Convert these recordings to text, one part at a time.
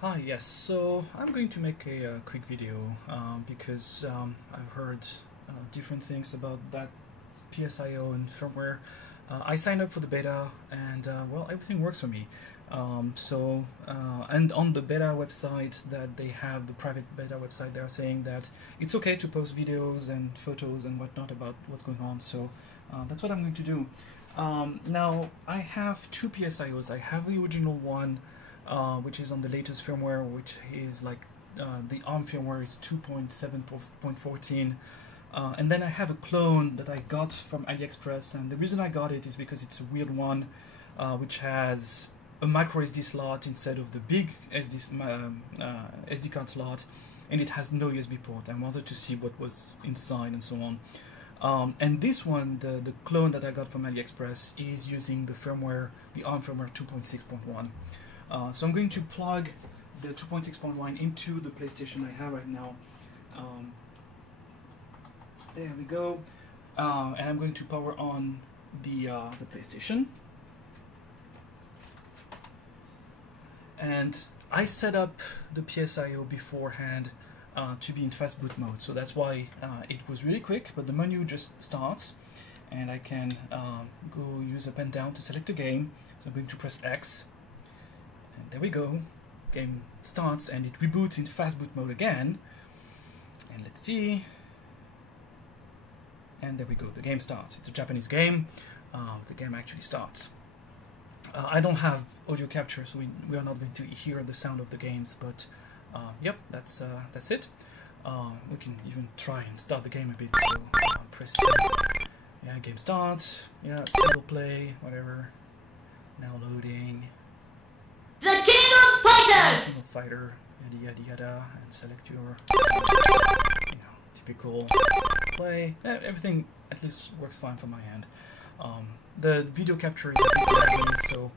Hi, yes, so I'm going to make a quick video because I've heard different things about that PSIO and firmware. I signed up for the beta and well, everything works for me. And on the beta website that they have, the private beta website, they are saying that it's okay to post videos and photos and whatnot about what's going on, so that's what I'm going to do. Now, I have two PSIOs. I have the original one, which is on the latest firmware, which is like the ARM firmware is 2.7.14, and then I have a clone that I got from Aliexpress, and the reason I got it is because it's a weird one, which has a micro SD slot instead of the big SD card slot, and it has no USB port. I wanted to see what was inside and so on. And this one, the clone that I got from Aliexpress, is using the firmware, the ARM firmware 2.6.1. So I'm going to plug the 2.6.1 into the PlayStation I have right now. There we go. And I'm going to power on the PlayStation. And I set up the PSIO beforehand to be in fast boot mode, so that's why it was really quick, but the menu just starts and I can go use up and down to select a game. So I'm going to press X and there we go, game starts and it reboots in fast boot mode again, and let's see, and there we go, the game starts. It's a Japanese game. The game actually starts. I don't have audio capture, so we are not going to hear the sound of the games, but yep, that's it. We can even try and start the game a bit. So press yeah, game starts. Yeah, single play, whatever. Now loading. The King of Fighters. King of Fighter, yada yada yada, and select your typical play. Everything at least works fine from my end. The video capture is a bit laggy, so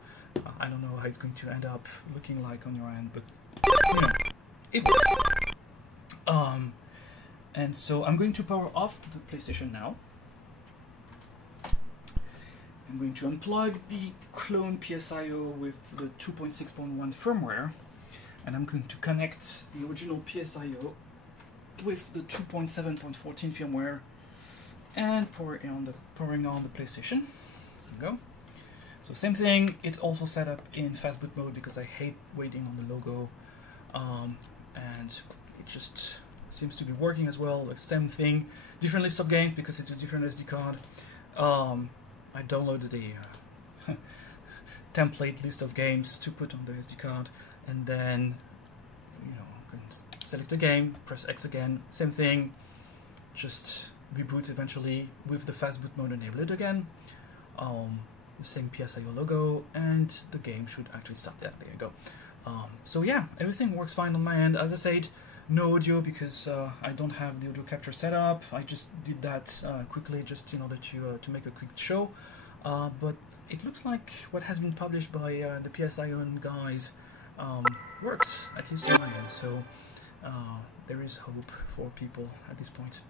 I don't know how it's going to end up looking like on your end, but you know, it works. And so I'm going to power off the PlayStation now. I'm going to unplug the clone PSIO with the 2.6.1 firmware, and I'm going to connect the original PSIO with the 2.7.14 firmware and powering on the PlayStation. There we go. So same thing, it's also set up in fast boot mode because I hate waiting on the logo, and it just seems to be working as well. The same thing, different list of games because it's a different SD card. I downloaded a template list of games to put on the SD card, and then select a game, press X again, same thing, just reboots eventually with the fast boot mode enabled again. The same PSIO logo, and the game should actually start. There you go. So yeah, everything works fine on my end. As I said, no audio because I don't have the audio capture set up. I just did that quickly just in order to make a quick show. But it looks like what has been published by the ps-iowned guys works, at least on my end. So there is hope for people at this point.